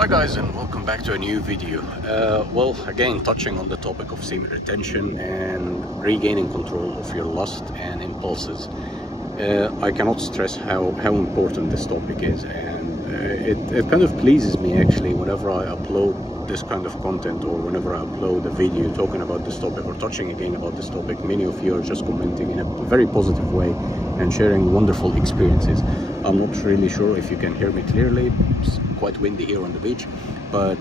Hi guys, and welcome back to a new video. Well, again, touching on the topic of semen retention and regaining control of your lust and impulses. I cannot stress how important this topic is, and it kind of pleases me actually whenever I upload this kind of content, or whenever I upload a video talking about this topic or touching again about this topic. Many of you are just commenting in a very positive way and sharing wonderful experiences. I'm not really sure if you can hear me clearly. It's quite windy here on the beach, but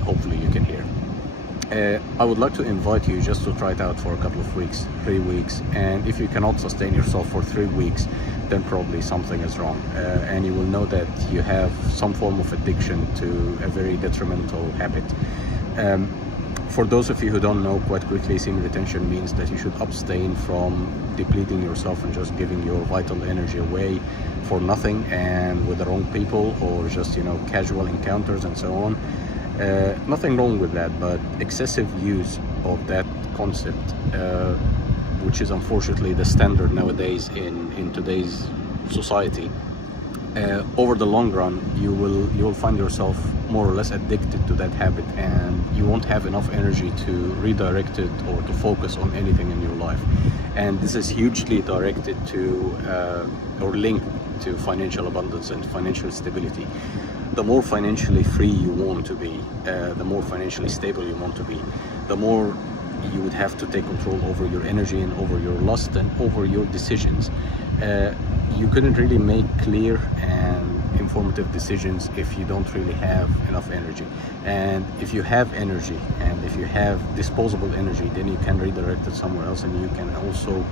hopefully you can hear. I would like to invite you just to try it out for a couple of weeks, 3 weeks, and if you cannot sustain yourself for 3 weeks, then probably something is wrong, and you will know that you have some form of addiction to a very detrimental habit. For those of you who don't know, quite quickly, semen retention means that you should abstain from depleting yourself and just giving your vital energy away for nothing and with the wrong people, or just, you know, casual encounters and so on. Nothing wrong with that, but excessive use of that concept, which is unfortunately the standard nowadays in today's society, over the long run you will find yourself more or less addicted to that habit, and you won't have enough energy to redirect it or to focus on anything in your life. And this is hugely directed to or linked to financial abundance and financial stability. The more financially free you want to be, the more financially stable you want to be, the more you would have to take control over your energy and over your lust and over your decisions. You couldn't really make clear and informative decisions if you don't really have enough energy. And if you have energy, and if you have disposable energy, then you can redirect it somewhere else, and you can also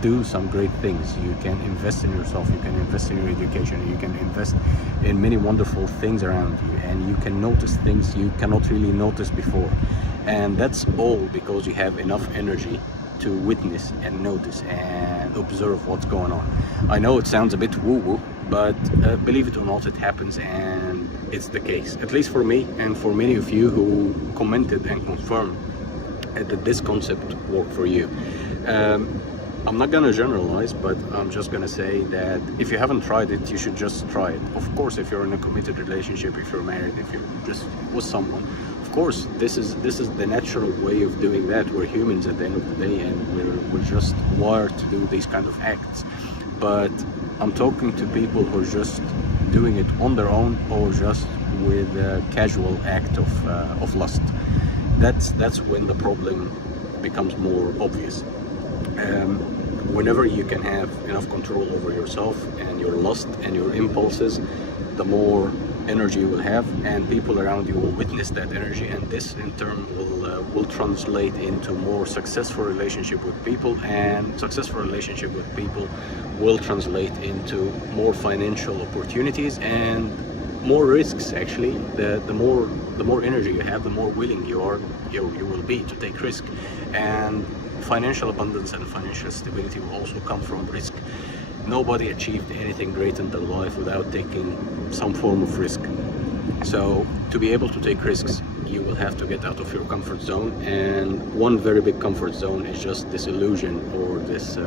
do some great things. You can invest in yourself, you can invest in your education, you can invest in many wonderful things around you, and you can notice things you cannot really notice before. And that's all because you have enough energy to witness and notice and observe what's going on. I know it sounds a bit woo-woo, but believe it or not, it happens, and it's the case, at least for me and for many of you who commented and confirmed that this concept worked for you. I'm not gonna generalize, but I'm just gonna say that if you haven't tried it, you should just try it. Of course, if you're in a committed relationship, if you're married, if you're just with someone, of course, this is the natural way of doing that. We're humans at the end of the day, and we're just wired to do these kind of acts. But I'm talking to people who are just doing it on their own, or just with a casual act of lust. That's when the problem becomes more obvious. Whenever you can have enough control over yourself and your lust and your impulses, the more energy you will have, and people around you will witness that energy, and this in turn will translate into more successful relationship with people, and successful relationship with people will translate into more financial opportunities and more risks. Actually, the more energy you have, the more willing you will be to take risk. And financial abundance and financial stability will also come from risk. Nobody achieved anything great in their life without taking some form of risk. So to be able to take risks, you will have to get out of your comfort zone, and one very big comfort zone is just this illusion, or this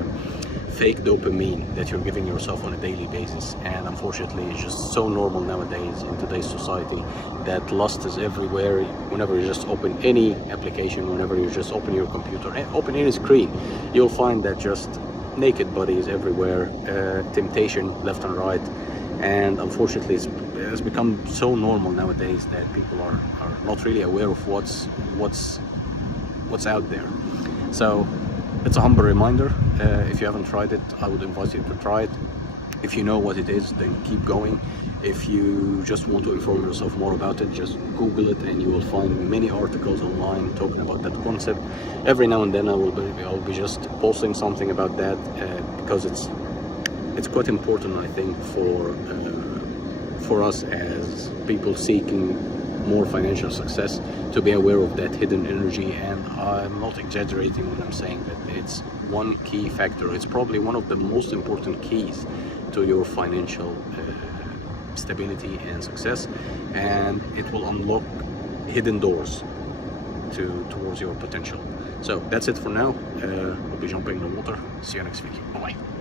fake dopamine that you're giving yourself on a daily basis. And unfortunately, it's just so normal nowadays in today's society that lust is everywhere. Whenever you just open any application, whenever you just open your computer, open any screen, you'll find that just naked bodies everywhere, temptation left and right. And unfortunately, it's become so normal nowadays that people are not really aware of what's out there. So it's a humble reminder. If you haven't tried it, I would invite you to try it. If you know what it is, then keep going. If you just want to inform yourself more about it, just Google it, and you will find many articles online talking about that concept. Every now and then I'll be just posting something about that, because it's quite important, I think, for us as people seeking more financial success, to be aware of that hidden energy. And I'm not exaggerating when I'm saying that it's one key factor. It's probably one of the most important keys to your financial stability and success, and it will unlock hidden doors towards your potential. So that's it for now. We'll be jumping in the water. See you next video. Bye bye.